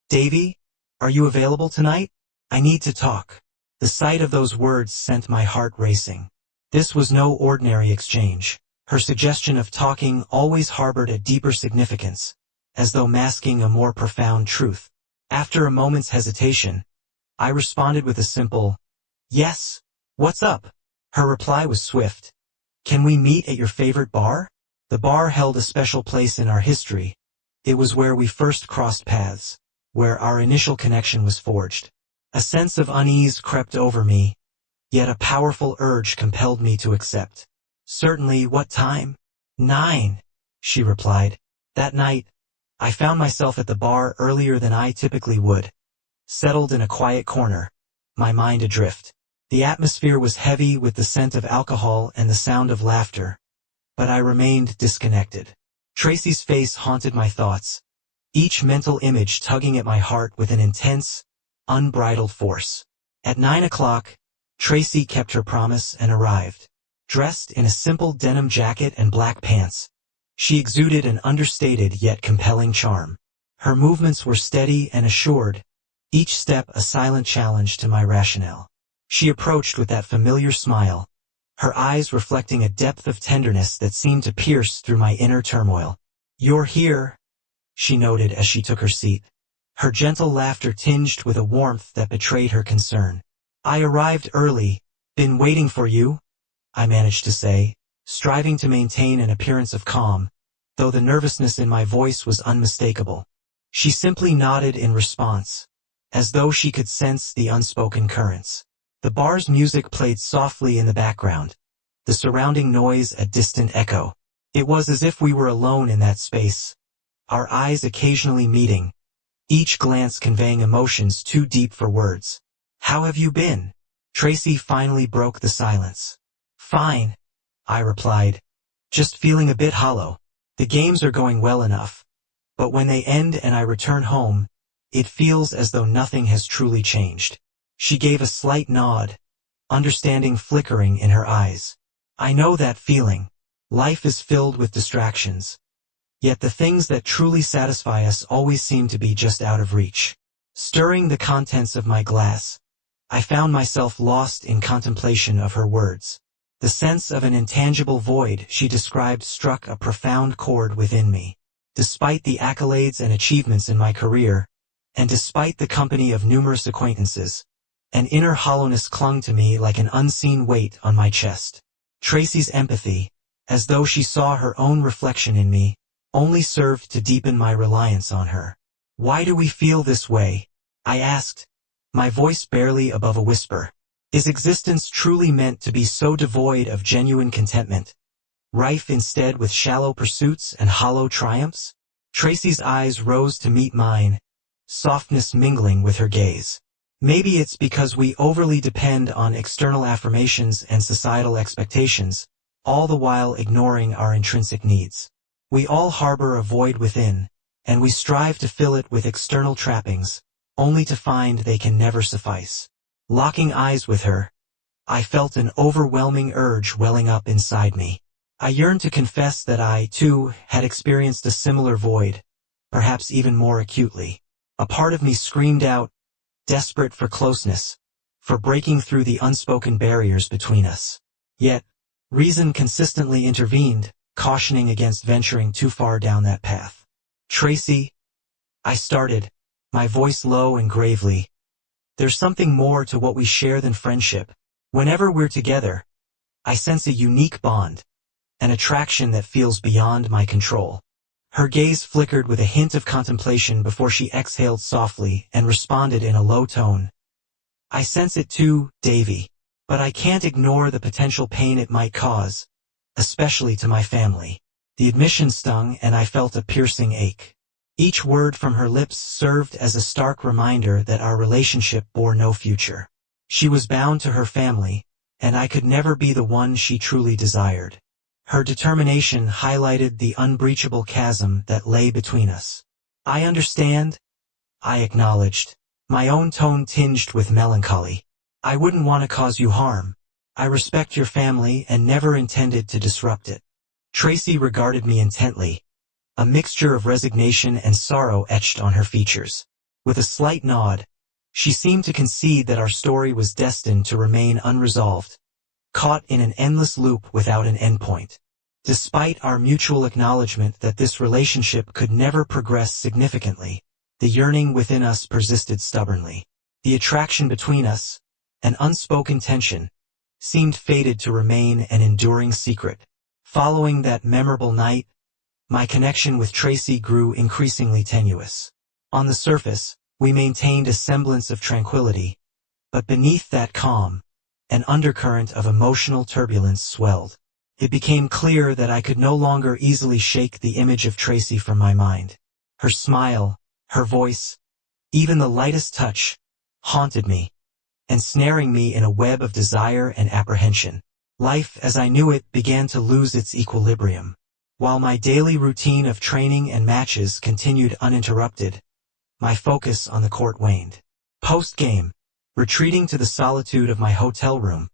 "Davy, are you available tonight? I need to talk." The sight of those words sent my heart racing. This was no ordinary exchange. Her suggestion of talking always harbored a deeper significance, as though masking a more profound truth. After a moment's hesitation, I responded with a simple, "Yes, what's up?" Her reply was swift. "Can we meet at your favorite bar?" The bar held a special place in our history. It was where we first crossed paths, where our initial connection was forged. A sense of unease crept over me, yet a powerful urge compelled me to accept. "Certainly, what time?" "9," she replied. That night, I found myself at the bar earlier than I typically would, settled in a quiet corner, my mind adrift. The atmosphere was heavy with the scent of alcohol and the sound of laughter, but I remained disconnected. Tracy's face haunted my thoughts, each mental image tugging at my heart with an intense, unbridled force. At 9 o'clock, Tracy kept her promise and arrived. Dressed in a simple denim jacket and black pants, she exuded an understated yet compelling charm. Her movements were steady and assured, each step a silent challenge to my rationale. She approached with that familiar smile, her eyes reflecting a depth of tenderness that seemed to pierce through my inner turmoil. "You're here," she noted as she took her seat, her gentle laughter tinged with a warmth that betrayed her concern. "I arrived early, been waiting for you," I managed to say, striving to maintain an appearance of calm, though the nervousness in my voice was unmistakable. She simply nodded in response, as though she could sense the unspoken currents. The bar's music played softly in the background, the surrounding noise a distant echo. It was as if we were alone in that space, our eyes occasionally meeting, each glance conveying emotions too deep for words. "How have you been?" Tracy finally broke the silence. "Fine," I replied, "just feeling a bit hollow. The games are going well enough, but when they end and I return home, it feels as though nothing has truly changed." She gave a slight nod, understanding flickering in her eyes. "I know that feeling. Life is filled with distractions. Yet the things that truly satisfy us always seem to be just out of reach." Stirring the contents of my glass, I found myself lost in contemplation of her words. The sense of an intangible void she described struck a profound chord within me. Despite the accolades and achievements in my career, and despite the company of numerous acquaintances, an inner hollowness clung to me like an unseen weight on my chest. Tracy's empathy, as though she saw her own reflection in me, only served to deepen my reliance on her. "Why do we feel this way?" I asked, my voice barely above a whisper. "Is existence truly meant to be so devoid of genuine contentment, rife instead with shallow pursuits and hollow triumphs?" Tracy's eyes rose to meet mine, softness mingling with her gaze. "Maybe it's because we overly depend on external affirmations and societal expectations, all the while ignoring our intrinsic needs. We all harbor a void within, and we strive to fill it with external trappings, only to find they can never suffice." Locking eyes with her, I felt an overwhelming urge welling up inside me. I yearned to confess that I, too, had experienced a similar void, perhaps even more acutely. A part of me screamed out, desperate for closeness, for breaking through the unspoken barriers between us. Yet, reason consistently intervened, cautioning against venturing too far down that path. "Tracy," I started, my voice low and gravely, "there's something more to what we share than friendship. Whenever we're together, I sense a unique bond, an attraction that feels beyond my control." Her gaze flickered with a hint of contemplation before she exhaled softly and responded in a low tone. "I sense it too, Davy, but I can't ignore the potential pain it might cause, especially to my family." The admission stung and I felt a piercing ache. Each word from her lips served as a stark reminder that our relationship bore no future. She was bound to her family, and I could never be the one she truly desired. Her determination highlighted the unbreachable chasm that lay between us. "I understand," I acknowledged, my own tone tinged with melancholy. "I wouldn't want to cause you harm. I respect your family and never intended to disrupt it." Tracy regarded me intently, a mixture of resignation and sorrow etched on her features. With a slight nod, she seemed to concede that our story was destined to remain unresolved, caught in an endless loop without an endpoint. Despite our mutual acknowledgement that this relationship could never progress significantly, the yearning within us persisted stubbornly. The attraction between us, an unspoken tension, seemed fated to remain an enduring secret. Following that memorable night, my connection with Tracy grew increasingly tenuous. On the surface, we maintained a semblance of tranquility, but beneath that calm, an undercurrent of emotional turbulence swelled. It became clear that I could no longer easily shake the image of Tracy from my mind. Her smile, her voice, even the lightest touch, haunted me, ensnaring me in a web of desire and apprehension. Life as I knew it began to lose its equilibrium. While my daily routine of training and matches continued uninterrupted, my focus on the court waned. Post-game, retreating to the solitude of my hotel room,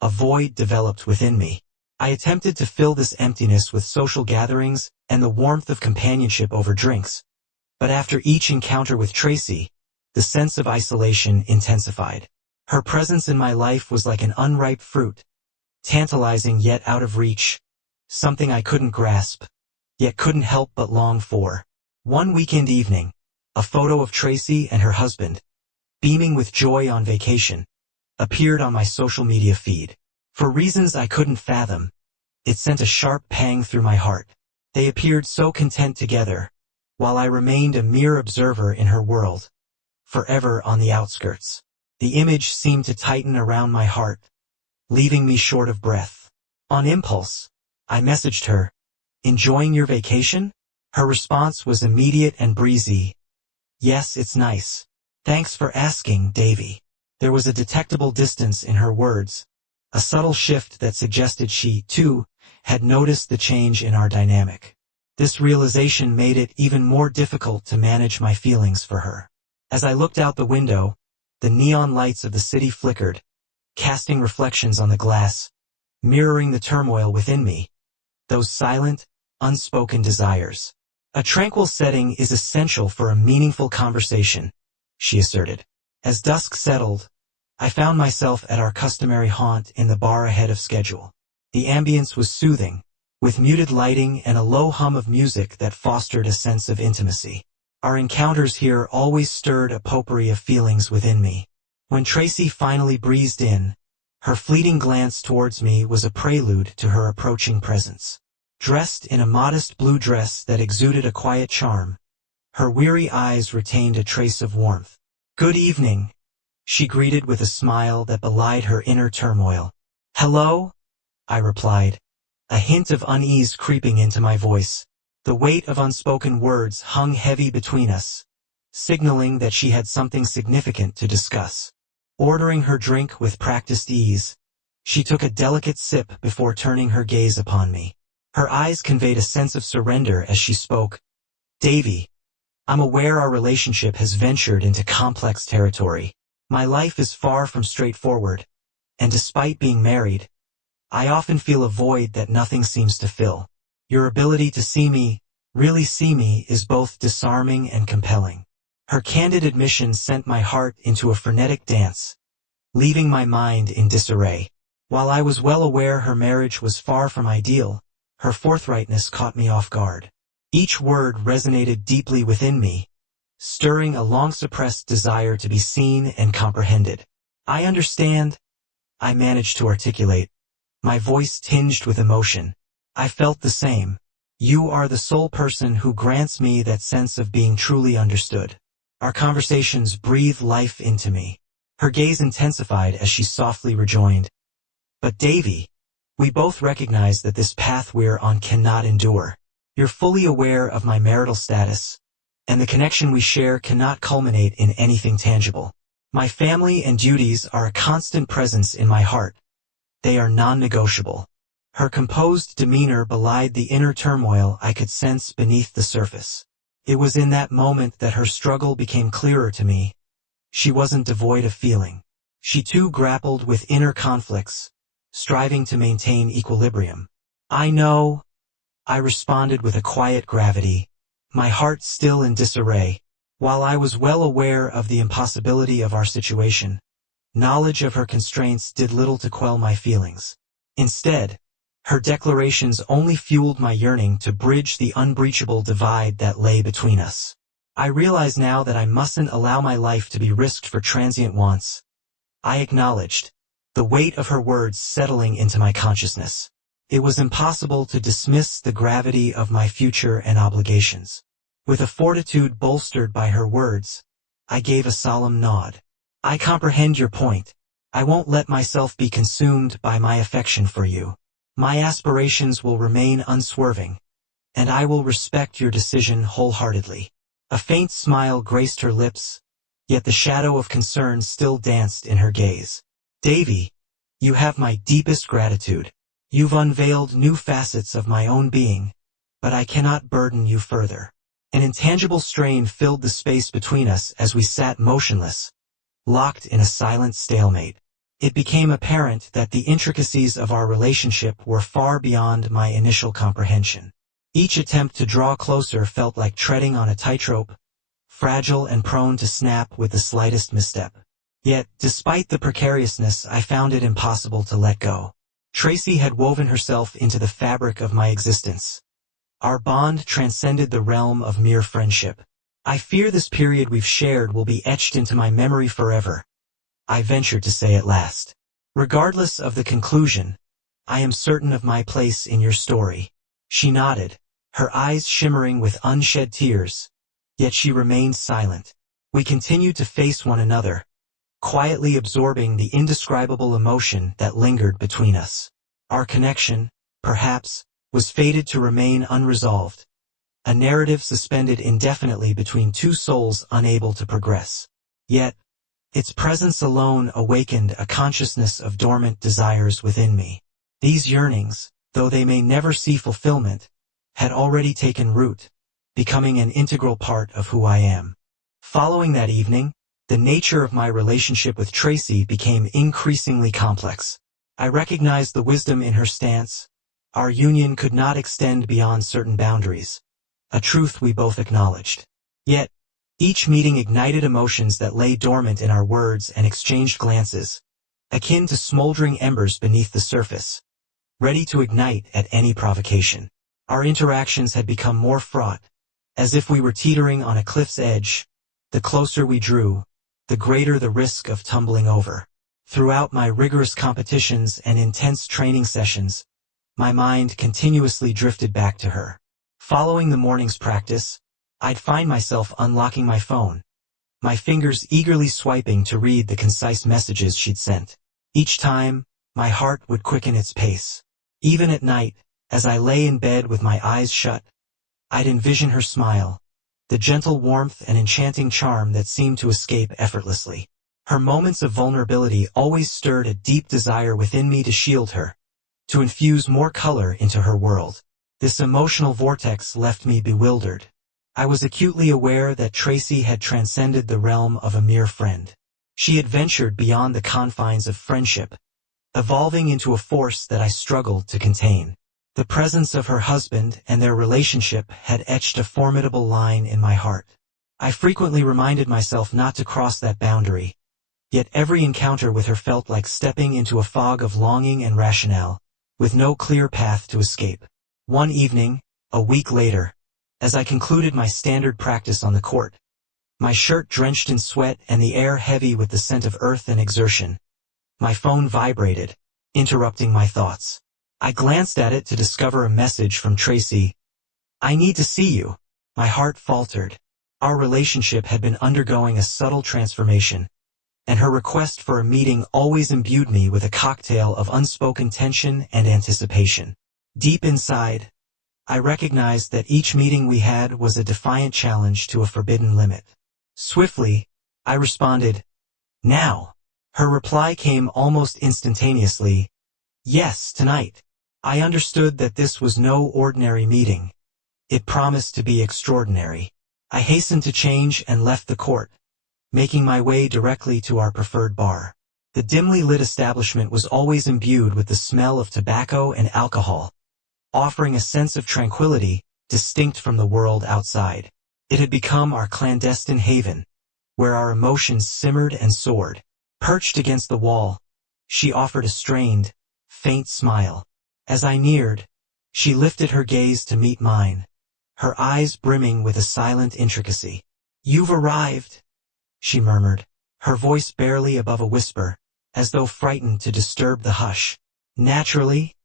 a void developed within me. I attempted to fill this emptiness with social gatherings and the warmth of companionship over drinks. But after each encounter with Tracy, the sense of isolation intensified. Her presence in my life was like an unripe fruit, tantalizing yet out of reach, something I couldn't grasp, yet couldn't help but long for. One weekend evening, a photo of Tracy and her husband, beaming with joy on vacation, appeared on my social media feed. For reasons I couldn't fathom, it sent a sharp pang through my heart. They appeared so content together, while I remained a mere observer in her world, forever on the outskirts. The image seemed to tighten around my heart, leaving me short of breath. On impulse, I messaged her, "Enjoying your vacation?" Her response was immediate and breezy. "Yes, it's nice. Thanks for asking, Davy." There was a detectable distance in her words, a subtle shift that suggested she, too, had noticed the change in our dynamic. This realization made it even more difficult to manage my feelings for her. As I looked out the window, the neon lights of the city flickered, casting reflections on the glass, mirroring the turmoil within me, those silent, unspoken desires. "A tranquil setting is essential for a meaningful conversation," she asserted. As dusk settled, I found myself at our customary haunt in the bar ahead of schedule. The ambience was soothing, with muted lighting and a low hum of music that fostered a sense of intimacy. Our encounters here always stirred a potpourri of feelings within me. When Tracy finally breezed in, her fleeting glance towards me was a prelude to her approaching presence. Dressed in a modest blue dress that exuded a quiet charm, her weary eyes retained a trace of warmth. "Good evening," she greeted with a smile that belied her inner turmoil. "Hello?" I replied, a hint of unease creeping into my voice. The weight of unspoken words hung heavy between us, signaling that she had something significant to discuss. Ordering her drink with practiced ease, she took a delicate sip before turning her gaze upon me. Her eyes conveyed a sense of surrender as she spoke. "Davy, I'm aware our relationship has ventured into complex territory. My life is far from straightforward, and despite being married, I often feel a void that nothing seems to fill. Your ability to see me, really see me, is both disarming and compelling." Her candid admission sent my heart into a frenetic dance, leaving my mind in disarray. While I was well aware her marriage was far from ideal, her forthrightness caught me off guard. Each word resonated deeply within me, stirring a long-suppressed desire to be seen and comprehended. "I understand," I managed to articulate, my voice tinged with emotion. "I felt the same. You are the sole person who grants me that sense of being truly understood." Our conversations breathed life into me. Her gaze intensified as she softly rejoined, "But Davy, we both recognize that this path we're on cannot endure. You're fully aware of my marital status, and the connection we share cannot culminate in anything tangible. My family and duties are a constant presence in my heart. They are non-negotiable." Her composed demeanor belied the inner turmoil I could sense beneath the surface. It was in that moment that her struggle became clearer to me. She wasn't devoid of feeling. She too grappled with inner conflicts, striving to maintain equilibrium. "I know," I responded with a quiet gravity, my heart still in disarray. While I was well aware of the impossibility of our situation, knowledge of her constraints did little to quell my feelings. Instead, her declarations only fueled my yearning to bridge the unbreachable divide that lay between us. I realize now that I mustn't allow my life to be risked for transient wants, I acknowledged, the weight of her words settling into my consciousness. It was impossible to dismiss the gravity of my future and obligations. With a fortitude bolstered by her words, I gave a solemn nod. "I comprehend your point. I won't let myself be consumed by my affection for you. My aspirations will remain unswerving, and I will respect your decision wholeheartedly." A faint smile graced her lips, yet the shadow of concern still danced in her gaze. Davy, you have my deepest gratitude. You've unveiled new facets of my own being, but I cannot burden you further. An intangible strain filled the space between us as we sat motionless, locked in a silent stalemate. It became apparent that the intricacies of our relationship were far beyond my initial comprehension. Each attempt to draw closer felt like treading on a tightrope, fragile and prone to snap with the slightest misstep. Yet, despite the precariousness, I found it impossible to let go. Tracy had woven herself into the fabric of my existence. Our bond transcended the realm of mere friendship. I fear this period we've shared will be etched into my memory forever, I ventured to say at last. Regardless of the conclusion, I am certain of my place in your story. She nodded, her eyes shimmering with unshed tears, yet she remained silent. We continued to face one another, quietly absorbing the indescribable emotion that lingered between us. Our connection, perhaps, was fated to remain unresolved, a narrative suspended indefinitely between two souls unable to progress. Yet, its presence alone awakened a consciousness of dormant desires within me. These yearnings, though they may never see fulfillment, had already taken root, becoming an integral part of who I am. Following that evening, the nature of my relationship with Tracy became increasingly complex. I recognized the wisdom in her stance. Our union could not extend beyond certain boundaries, a truth we both acknowledged. Yet, each meeting ignited emotions that lay dormant in our words and exchanged glances, akin to smoldering embers beneath the surface, ready to ignite at any provocation. Our interactions had become more fraught, as if we were teetering on a cliff's edge. The closer we drew, the greater the risk of tumbling over. Throughout my rigorous competitions and intense training sessions, my mind continuously drifted back to her. Following the morning's practice, I'd find myself unlocking my phone, my fingers eagerly swiping to read the concise messages she'd sent. Each time, my heart would quicken its pace. Even at night, as I lay in bed with my eyes shut, I'd envision her smile, the gentle warmth and enchanting charm that seemed to escape effortlessly. Her moments of vulnerability always stirred a deep desire within me to shield her, to infuse more color into her world. This emotional vortex left me bewildered. I was acutely aware that Tracy had transcended the realm of a mere friend. She had ventured beyond the confines of friendship, evolving into a force that I struggled to contain. The presence of her husband and their relationship had etched a formidable line in my heart. I frequently reminded myself not to cross that boundary, yet every encounter with her felt like stepping into a fog of longing and rationale, with no clear path to escape. One evening, a week later, as I concluded my standard practice on the court, my shirt drenched in sweat and the air heavy with the scent of earth and exertion, my phone vibrated, interrupting my thoughts. I glanced at it to discover a message from Tracy. "I need to see you." My heart faltered. Our relationship had been undergoing a subtle transformation, and her request for a meeting always imbued me with a cocktail of unspoken tension and anticipation. Deep inside, I recognized that each meeting we had was a defiant challenge to a forbidden limit. Swiftly, I responded, "Now." Her reply came almost instantaneously, "Yes, tonight." I understood that this was no ordinary meeting. It promised to be extraordinary. I hastened to change and left the court, making my way directly to our preferred bar. The dimly lit establishment was always imbued with the smell of tobacco and alcohol, offering a sense of tranquility distinct from the world outside. It had become our clandestine haven, where our emotions simmered and soared. Perched against the wall, she offered a strained, faint smile. As I neared, she lifted her gaze to meet mine, her eyes brimming with a silent intricacy. "You've arrived," she murmured, her voice barely above a whisper, as though frightened to disturb the hush. "Naturally,"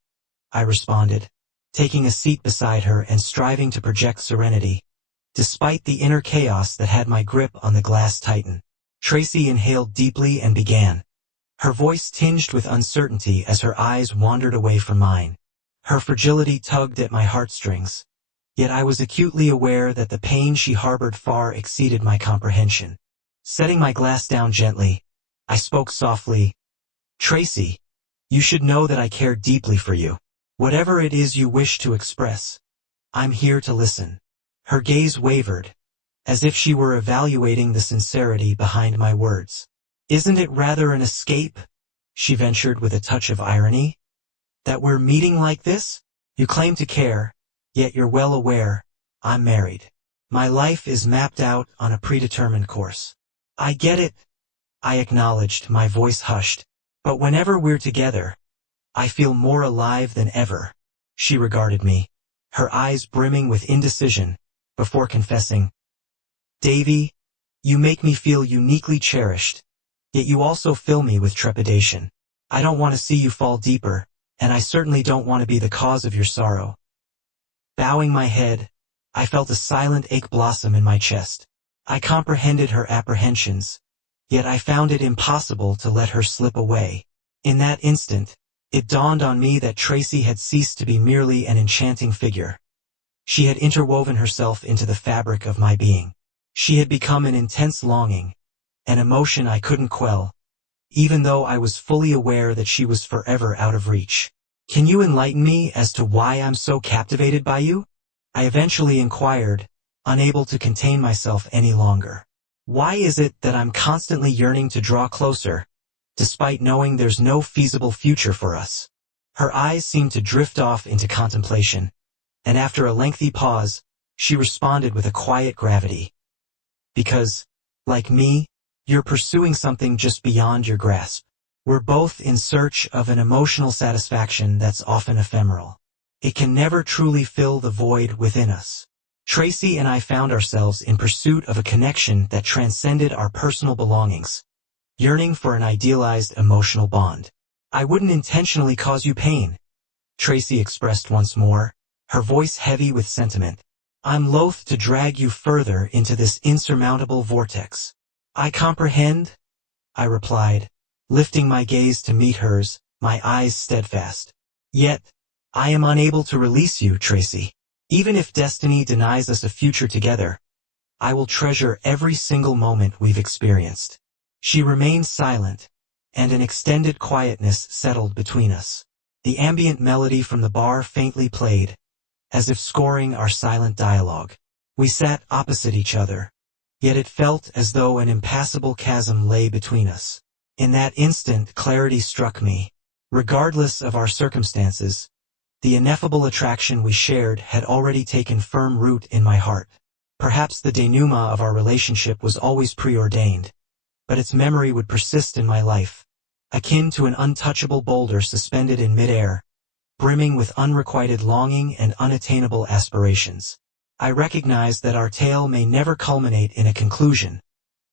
I responded, taking a seat beside her and striving to project serenity, despite the inner chaos that had my grip on the glass tighten. Tracy inhaled deeply and began, her voice tinged with uncertainty as her eyes wandered away from mine. Her fragility tugged at my heartstrings, Yet I was acutely aware that the pain she harbored far exceeded my comprehension. Setting my glass down gently, I spoke softly, "Tracy, you should know that I care deeply for you. Whatever it is you wish to express, I'm here to listen." Her gaze wavered, as if she were evaluating the sincerity behind my words. "Isn't it rather an escape," she ventured with a touch of irony, "that we're meeting like this? You claim to care, yet you're well aware I'm married. My life is mapped out on a predetermined course." "I get it," I acknowledged, my voice hushed. "But whenever we're together, I feel more alive than ever." She regarded me, her eyes brimming with indecision, before confessing, "Davy, you make me feel uniquely cherished, yet you also fill me with trepidation. I don't want to see you fall deeper, and I certainly don't want to be the cause of your sorrow." Bowing my head, I felt a silent ache blossom in my chest. I comprehended her apprehensions, yet I found it impossible to let her slip away. In that instant, it dawned on me that Tracy had ceased to be merely an enchanting figure. She had interwoven herself into the fabric of my being. She had become an intense longing, an emotion I couldn't quell, even though I was fully aware that she was forever out of reach. "Can you enlighten me as to why I'm so captivated by you?" I eventually inquired, unable to contain myself any longer. "Why is it that I'm constantly yearning to draw closer, despite knowing there's no feasible future for us?" Her eyes seemed to drift off into contemplation, and after a lengthy pause, she responded with a quiet gravity. "Because, like me, you're pursuing something just beyond your grasp. We're both in search of an emotional satisfaction that's often ephemeral. It can never truly fill the void within us." Tracy and I found ourselves in pursuit of a connection that transcended our personal belongings, yearning for an idealized emotional bond. "I wouldn't intentionally cause you pain," Tracy expressed once more, her voice heavy with sentiment. "I'm loath to drag you further into this insurmountable vortex." "I comprehend," I replied, lifting my gaze to meet hers, my eyes steadfast. "Yet, I am unable to release you, Tracy. Even if destiny denies us a future together, I will treasure every single moment we've experienced." She remained silent, and an extended quietness settled between us. The ambient melody from the bar faintly played, as if scoring our silent dialogue. We sat opposite each other, yet it felt as though an impassable chasm lay between us. In that instant, clarity struck me. Regardless of our circumstances, the ineffable attraction we shared had already taken firm root in my heart. Perhaps the denouement of our relationship was always preordained, but its memory would persist in my life, akin to an untouchable boulder suspended in midair, brimming with unrequited longing and unattainable aspirations. I recognize that our tale may never culminate in a conclusion,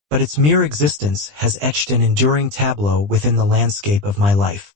but its mere existence has etched an enduring tableau within the landscape of my life.